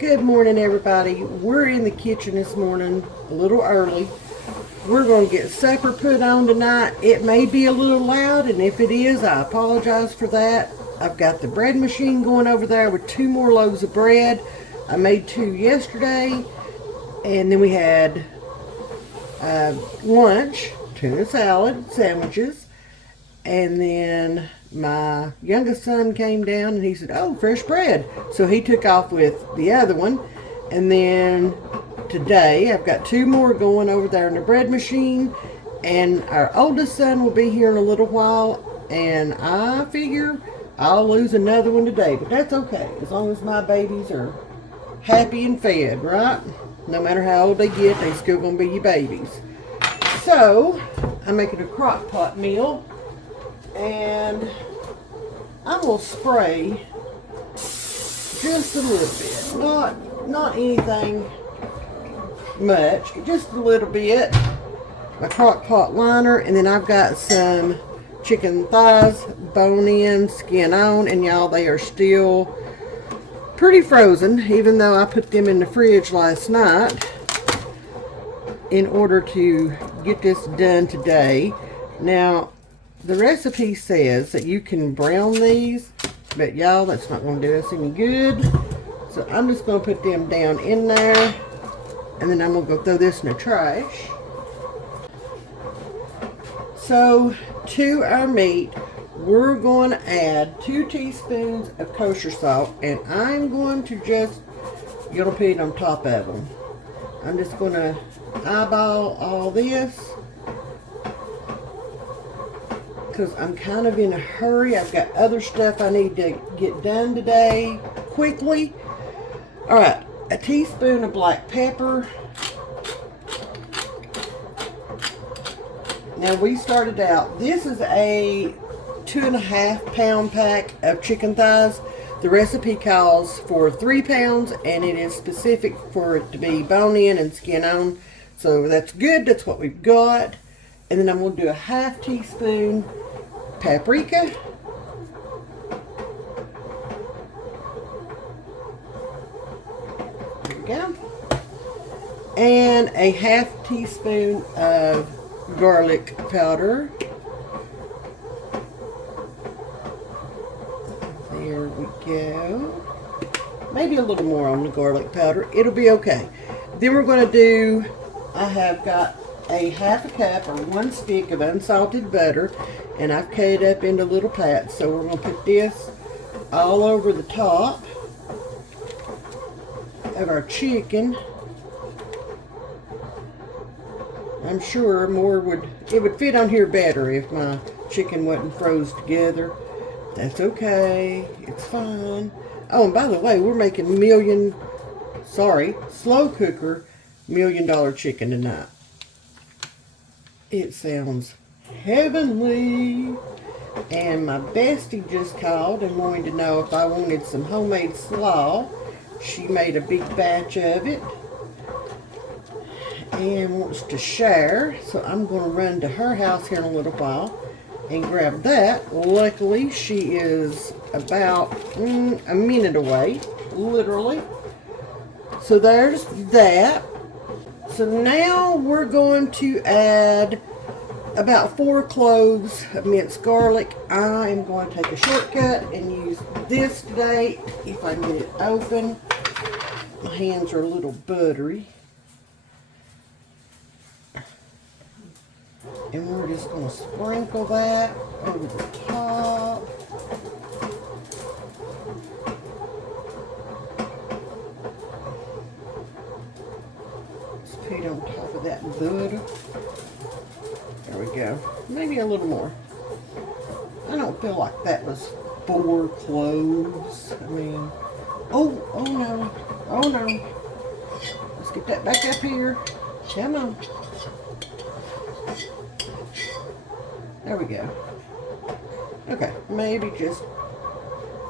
Good morning, everybody. We're in the kitchen this morning a little early. We're going to get supper put on tonight. It may be a little loud, and if it is, I apologize for that. I've got the bread machine going over there with 2 more loaves of bread. I made 2 yesterday, and then we had lunch, tuna salad, sandwiches, and then my youngest son came down and he said, "Oh, fresh bread." So he took off with the other one. And then today I've got 2 more going over there in the bread machine. And our oldest son will be here in a little while. And I figure I'll lose another one today. But that's okay, as long as my babies are happy and fed, right? No matter how old they get, they still gonna be your babies. So I'm making a crock pot meal. And I'm going to spray just a little bit. Not anything much. Just a little bit. My crock pot liner. And then I've got some chicken thighs, bone in, skin on. And y'all, they are still pretty frozen. Even though I put them in the fridge last night in order to get this done today. Now, the recipe says that you can brown these, but y'all, that's not going to do us any good. So I'm just going to put them down in there, and then I'm going to go throw this in the trash. So to our meat, we're going to add 2 teaspoons of kosher salt, and I'm going to just put it on top of them. I'm just going to eyeball all this, because I'm kind of in a hurry. I've got other stuff I need to get done today quickly. All right, a teaspoon of black pepper. Now we started out, this is a 2.5 pound pack of chicken thighs. The recipe calls for 3 pounds, and it is specific for it to be bone in and skin on. So that's good, that's what we've got. And then I'm going to do a 1/2 teaspoon paprika. There we go. And a 1/2 teaspoon of garlic powder. There we go. Maybe a little more on the garlic powder. It'll be okay. Then we're going to do, I have got a 1/2 cup or 1 stick of unsalted butter, and I've cut it up into little pats. So we're going to put this all over the top of our chicken. I'm sure it would fit on here better if my chicken wasn't froze together. That's okay, it's fine. Oh, and by the way, we're making slow cooker $1 million chicken tonight. It sounds heavenly. And my bestie just called and wanted to know if I wanted some homemade slaw. She made a big batch of it and wants to share. So I'm going to run to her house here in a little while and grab that. Luckily, she is about a minute away, literally. So there's that. So now we're going to add about 4 cloves of minced garlic. I am going to take a shortcut and use this today, if I can get it open. My hands are a little buttery. And we're just going to sprinkle that over the top. Just put it on top of that butter. There we go. Maybe a little more. I don't feel like that was 4 cloves. I mean, oh no. Oh no. Let's get that back up here. Come on. There we go. Okay, maybe just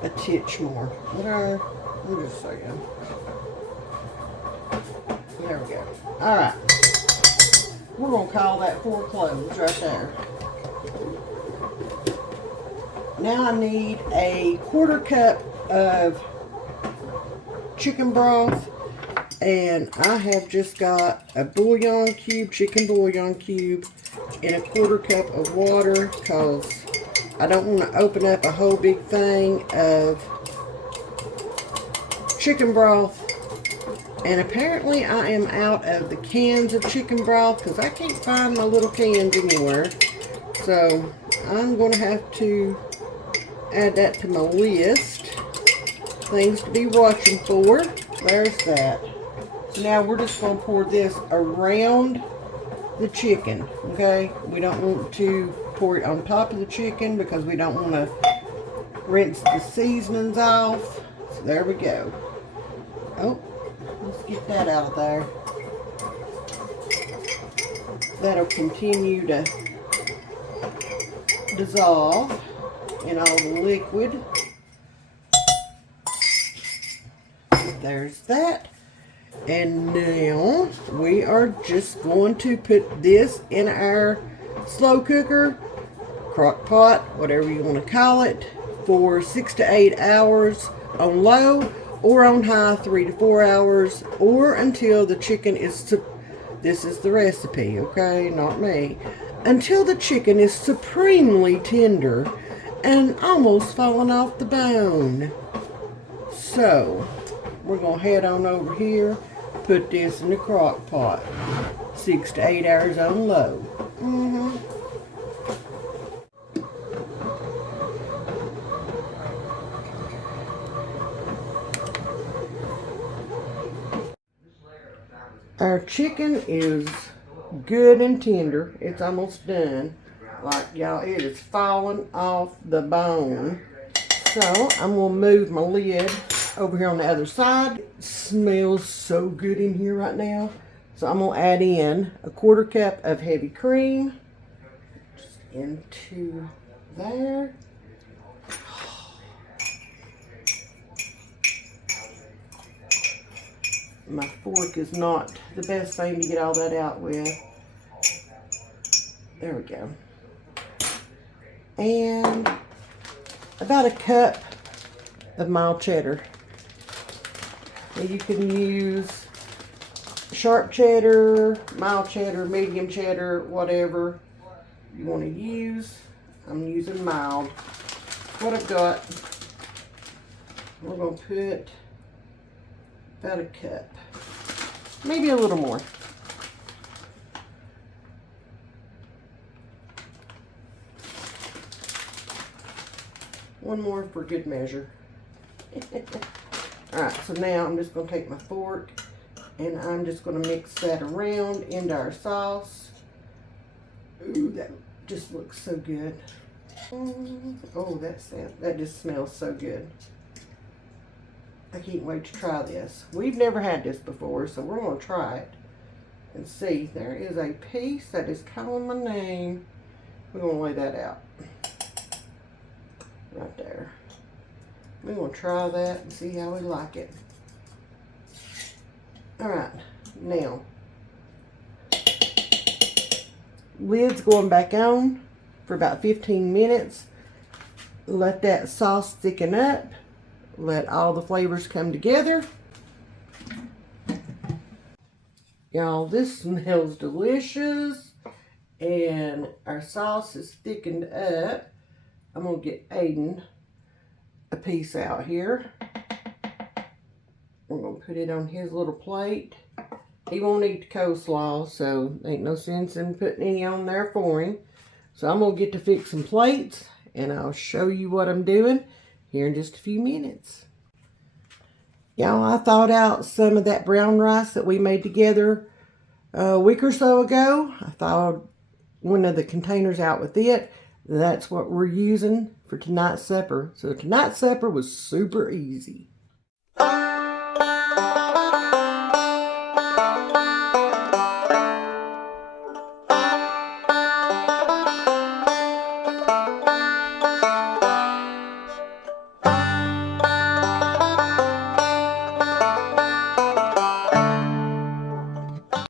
a titch more. I'm just saying. There we go. Alright. We're going to call that 4 cloves right there. Now I need a 1/4 cup of chicken broth. And I have just got a bouillon cube, chicken bouillon cube, and a 1/4 cup of water because I don't want to open up a whole big thing of chicken broth. And apparently I am out of the cans of chicken broth because I can't find my little cans anywhere. So I'm going to have to add that to my list. Things to be watching for. There's that. So now we're just going to pour this around the chicken. Okay? We don't want to pour it on top of the chicken because we don't want to rinse the seasonings off. So there we go. Oh, let's get that out of there. That'll continue to dissolve in all the liquid. There's that. And now we are just going to put this in our slow cooker, crock pot, whatever you want to call it, for 6 to 8 hours on low, or on high 3 to 4 hours, or until the chicken is, this is the recipe, okay, not me, until the chicken is supremely tender and almost falling off the bone. So we're going to head on over here, put this in the crock pot, 6 to 8 hours on low. Our chicken is good and tender. It's almost done. Like, y'all, it is falling off the bone. So I'm going to move my lid over here on the other side. It smells so good in here right now. So I'm going to add in a 1/4 cup of heavy cream. Just into there. My fork is not the best thing to get all that out with. There we go. And about a cup of mild cheddar. And you can use sharp cheddar, mild cheddar, medium cheddar, whatever you want to use. I'm using mild. What I've got, we're going to put about a cup, maybe a little more. One more for good measure. Alright, so now I'm just going to take my fork and I'm just going to mix that around into our sauce. Ooh, that just looks so good. Oh, that just smells so good. I can't wait to try this. We've never had this before, so we're going to try it and see. There is a piece that is calling my name. We're going to lay that out. Right there. We're going to try that and see how we like it. Alright, now, lid's going back on for about 15 minutes. Let that sauce thicken up. Let all the flavors come together. Y'all, this smells delicious. And our sauce is thickened up. I'm going to get Aiden a piece out here. We're going to put it on his little plate. He won't eat the coleslaw, so ain't no sense in putting any on there for him. So I'm going to get to fix some plates, and I'll show you what I'm doing here in just a few minutes. Y'all, I thawed out some of that brown rice that we made together a week or so ago. I thawed one of the containers out with it. That's what we're using for tonight's supper. So tonight's supper was super easy.